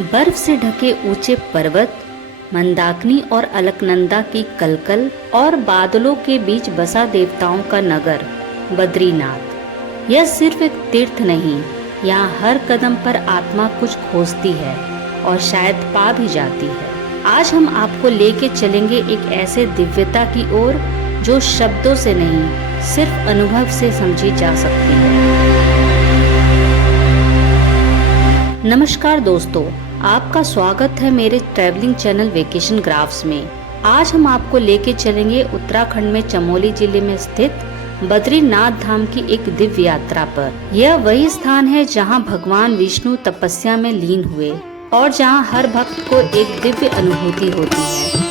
बर्फ से ढके ऊंचे पर्वत, मंदाकिनी और अलकनंदा की कलकल और बादलों के बीच बसा देवताओं का नगर बद्रीनाथ। यह सिर्फ एक तीर्थ नहीं, यहाँ हर कदम पर आत्मा कुछ खोजती है और शायद पा भी जाती है। आज हम आपको लेके चलेंगे एक ऐसे दिव्यता की ओर जो शब्दों से नहीं, सिर्फ अनुभव से समझी जा सकती है। नमस्कार दोस्तों, आपका स्वागत है मेरे ट्रैवलिंग चैनल वेकेशन ग्राफ्स में। आज हम आपको लेके चलेंगे उत्तराखंड में चमोली जिले में स्थित बद्रीनाथ धाम की एक दिव्य यात्रा पर। यह वही स्थान है जहां भगवान विष्णु तपस्या में लीन हुए और जहां हर भक्त को एक दिव्य अनुभूति होती है।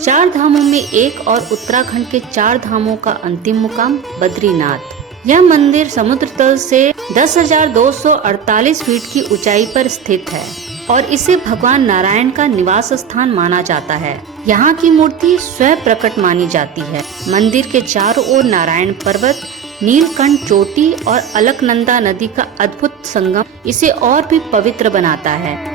चार धामों में एक और उत्तराखंड के चार धामों का अंतिम मुकाम बद्रीनाथ। यह मंदिर समुद्र तल से 10,248 फीट की ऊंचाई पर स्थित है और इसे भगवान नारायण का निवास स्थान माना जाता है। यहाँ की मूर्ति स्वयं प्रकट मानी जाती है। मंदिर के चारों ओर नारायण पर्वत, नीलकंठ चोटी और अलकनंदा नदी का अद्भुत संगम इसे और भी पवित्र बनाता है।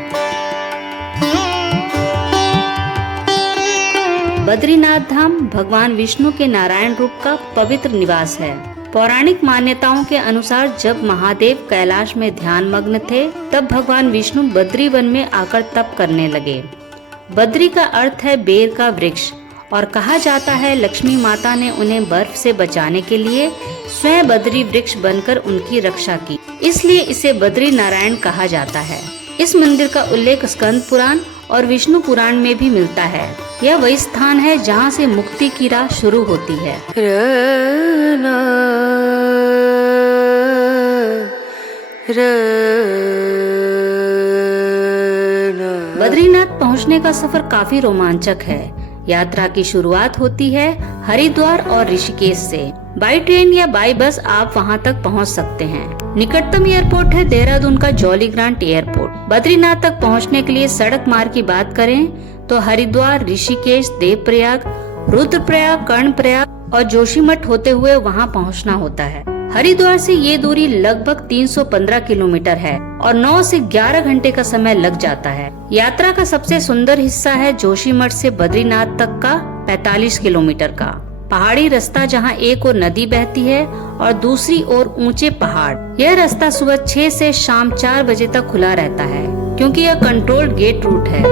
बद्रीनाथ धाम भगवान विष्णु के नारायण रूप का पवित्र निवास है। पौराणिक मान्यताओं के अनुसार जब महादेव कैलाश में ध्यान मग्न थे, तब भगवान विष्णु बद्री वन में आकर तप करने लगे। बद्री का अर्थ है बेर का वृक्ष और कहा जाता है लक्ष्मी माता ने उन्हें बर्फ से बचाने के लिए स्वयं बद्री वृक्ष बनकर उनकी रक्षा की, इसलिए इसे बद्री नारायण कहा जाता है। इस मंदिर का उल्लेख स्कंद पुराण और विष्णु पुराण में भी मिलता है। यह वही स्थान है जहाँ से मुक्ति की राह शुरू होती है। बद्रीनाथ पहुँचने का सफर काफी रोमांचक है। यात्रा की शुरुआत होती है हरिद्वार और ऋषिकेश से। बाई ट्रेन या बाई बस आप वहां तक पहुंच सकते हैं। निकटतम एयरपोर्ट है देहरादून का जॉली ग्रांट एयरपोर्ट। बद्रीनाथ तक पहुंचने के लिए सड़क मार्ग की बात करें तो हरिद्वार, ऋषिकेश, देवप्रयाग, रुद्रप्रयाग, कर्णप्रयाग और जोशीमठ होते हुए वहां पहुंचना होता है। हरिद्वार से ये दूरी लगभग 315 किलोमीटर है और 9 से 11 घंटे का समय लग जाता है। यात्रा का सबसे सुंदर हिस्सा है जोशीमठ से बद्रीनाथ तक का 45 किलोमीटर का पहाड़ी रास्ता, जहां एक ओर नदी बहती है और दूसरी ओर ऊंचे पहाड़। यह रास्ता सुबह 6 से शाम 4 बजे तक खुला रहता है क्योंकि यह कंट्रोल्ड गेट रूट है।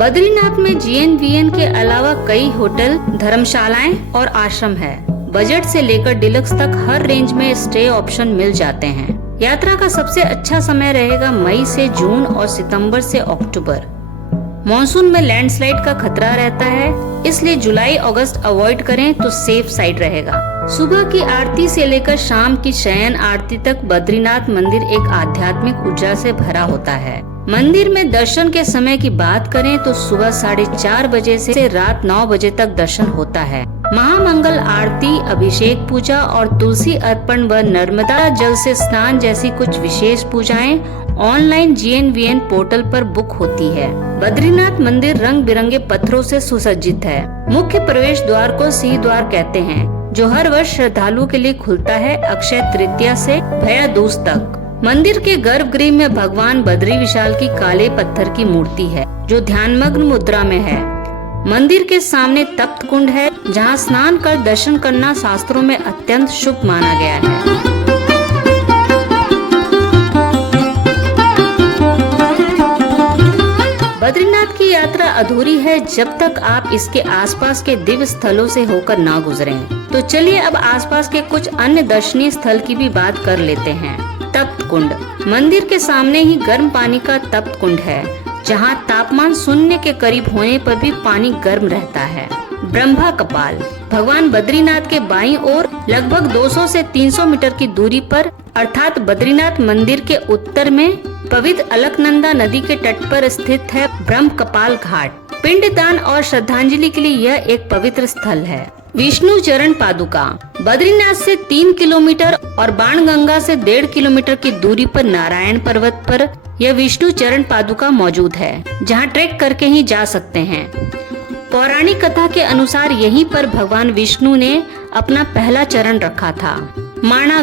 बद्रीनाथ में जीएनवीएन के अलावा कई होटल, धर्मशालाएं और आश्रम है। बजट से लेकर डिलक्स तक हर रेंज में स्टे ऑप्शन मिल जाते हैं। यात्रा का सबसे अच्छा समय रहेगा मई से जून और सितंबर से अक्टूबर। मॉनसून में लैंडस्लाइड का खतरा रहता है, इसलिए जुलाई अगस्त अवॉइड करें तो सेफ साइड रहेगा। सुबह की आरती से लेकर शाम की शयन आरती तक बद्रीनाथ मंदिर एक आध्यात्मिक ऊर्जा से भरा होता है। मंदिर में दर्शन के समय की बात करें तो सुबह 4:30 बजे से रात 9 बजे तक दर्शन होता है। महामंगल आरती, अभिषेक पूजा और तुलसी अर्पण व नर्मदा जल से स्नान जैसी कुछ विशेष पूजाएं ऑनलाइन जीएनवीएन पोर्टल पर बुक होती है। बद्रीनाथ मंदिर रंग बिरंगे पत्थरों से सुसज्जित है। मुख्य प्रवेश द्वार को सिंह द्वार कहते हैं, जो हर वर्ष श्रद्धालुओं के लिए खुलता है अक्षय तृतीया से भैया दूज तक। मंदिर के गर्भगृह में भगवान बद्री विशाल की काले पत्थर की मूर्ति है, जो ध्यानमग्न मुद्रा में है। मंदिर के सामने तप्त कुंड है, जहां स्नान कर दर्शन करना शास्त्रों में अत्यंत शुभ माना गया है। बद्रीनाथ की यात्रा अधूरी है जब तक आप इसके आसपास के दिव्य स्थलों से होकर ना गुजरें। तो चलिए अब आसपास के कुछ अन्य दर्शनीय स्थल की भी बात कर लेते हैं। तप्त कुंड। मंदिर के सामने ही गर्म पानी का तप्त कुंड है, जहां तापमान 0 के करीब होने पर भी पानी गर्म रहता है। ब्रह्मा कपाल। भगवान बद्रीनाथ के बाईं ओर लगभग 200 से 300 मीटर की दूरी पर अर्थात बद्रीनाथ मंदिर के उत्तर में पवित्र अलकनंदा नदी के तट पर स्थित है ब्रह्म कपाल घाट। पिंडदान और श्रद्धांजलि के लिए यह एक पवित्र स्थल है। विष्णु चरण पादुका। बद्रीनाथ से 3 किलोमीटर और बाणगंगा से 1.5 किलोमीटर की दूरी पर नारायण पर्वत पर यह विष्णु चरण पादुका मौजूद है, जहां ट्रैक करके ही जा सकते हैं। पौराणिक कथा के अनुसार यहीं पर भगवान विष्णु ने अपना पहला चरण रखा था। माणा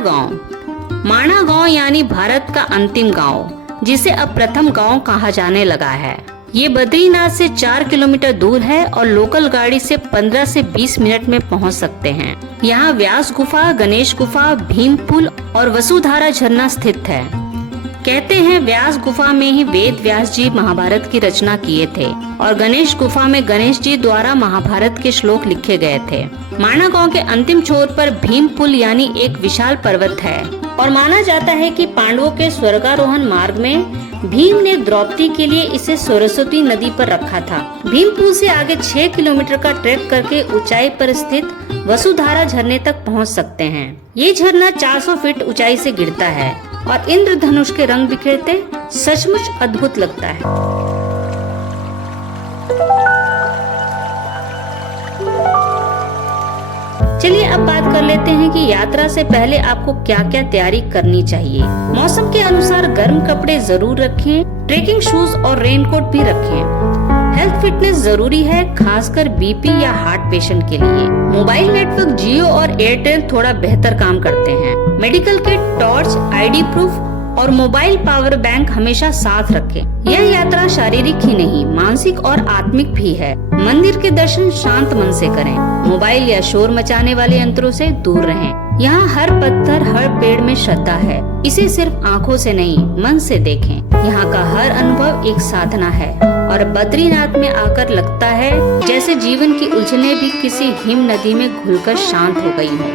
गांव यानी भारत का अंतिम गांव, जिसे अब प्रथम गांव कहा जाने लगा है। ये बद्रीनाथ से 4 किलोमीटर दूर है और लोकल गाड़ी से 15 से 20 मिनट में पहुंच सकते हैं। यहाँ व्यास गुफा, गणेश गुफा, भीम पुल और वसुधारा झरना स्थित है। कहते हैं व्यास गुफा में ही वेद व्यास जी महाभारत की रचना किए थे और गणेश गुफा में गणेश जी द्वारा महाभारत के श्लोक लिखे गए थे। माणा गांव के अंतिम छोर पर भीम पुल यानी एक विशाल पर्वत है और माना जाता है कि पांडवों के स्वर्गारोहण मार्ग में भीम ने द्रौपदी के लिए इसे सरस्वती नदी पर रखा था। भीम पुल से आगे 6 किलोमीटर का ट्रैक करके ऊंचाई पर स्थित वसुधारा झरने तक पहुंच सकते हैं। ये झरना 400 फीट ऊंचाई से गिरता है और इंद्रधनुष के रंग बिखेरते सचमुच अद्भुत लगता है। चलिए अब बात कर लेते हैं कि यात्रा से पहले आपको क्या क्या तैयारी करनी चाहिए। मौसम के अनुसार गर्म कपड़े जरूर रखें, ट्रेकिंग शूज और रेनकोट भी रखें। हेल्थ फिटनेस जरूरी है, खासकर बीपी या हार्ट पेशेंट के लिए। मोबाइल नेटवर्क जियो और एयरटेल थोड़ा बेहतर काम करते हैं। Medical kit, torch, ID proof और मोबाइल पावर बैंक हमेशा साथ रखें। यह यात्रा शारीरिक ही नहीं, मानसिक और आत्मिक भी है। मंदिर के दर्शन शांत मन से करें। मोबाइल या शोर मचाने वाले यंत्रों से दूर रहें। यहाँ हर पत्थर, हर पेड़ में श्रद्धा है। इसे सिर्फ आँखों से नहीं, मन से देखें। यहाँ का हर अनुभव एक साधना है और बद्रीनाथ में आकर लगता है जैसे जीवन की उलझनें भी किसी हिम नदी में घुलकर शांत हो गई हो।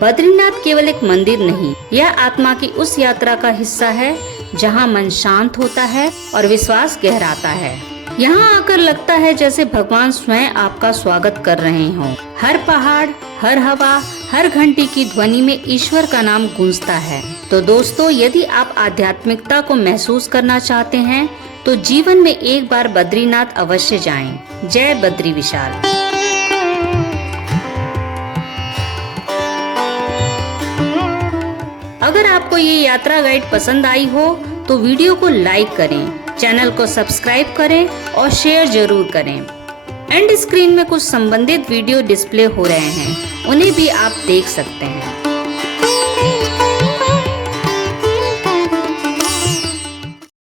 बद्रीनाथ केवल एक मंदिर नहीं, यह आत्मा की उस यात्रा का हिस्सा है जहां मन शांत होता है और विश्वास गहराता है। यहाँ आकर लगता है जैसे भगवान स्वयं आपका स्वागत कर रहे हों। हर पहाड़, हर हवा, हर घंटी की ध्वनि में ईश्वर का नाम गूंजता है। तो दोस्तों, यदि आप आध्यात्मिकता को महसूस करना चाहते हैं तो जीवन में एक बार बद्रीनाथ अवश्य जाएं। जय बद्री विशाल। अगर आपको ये यात्रा गाइड पसंद आई हो तो वीडियो को लाइक करें, चैनल को सब्सक्राइब करें और शेयर जरूर करें। एंड स्क्रीन में कुछ संबंधित वीडियो डिस्प्ले हो रहे हैं, उन्हें भी आप देख सकते हैं।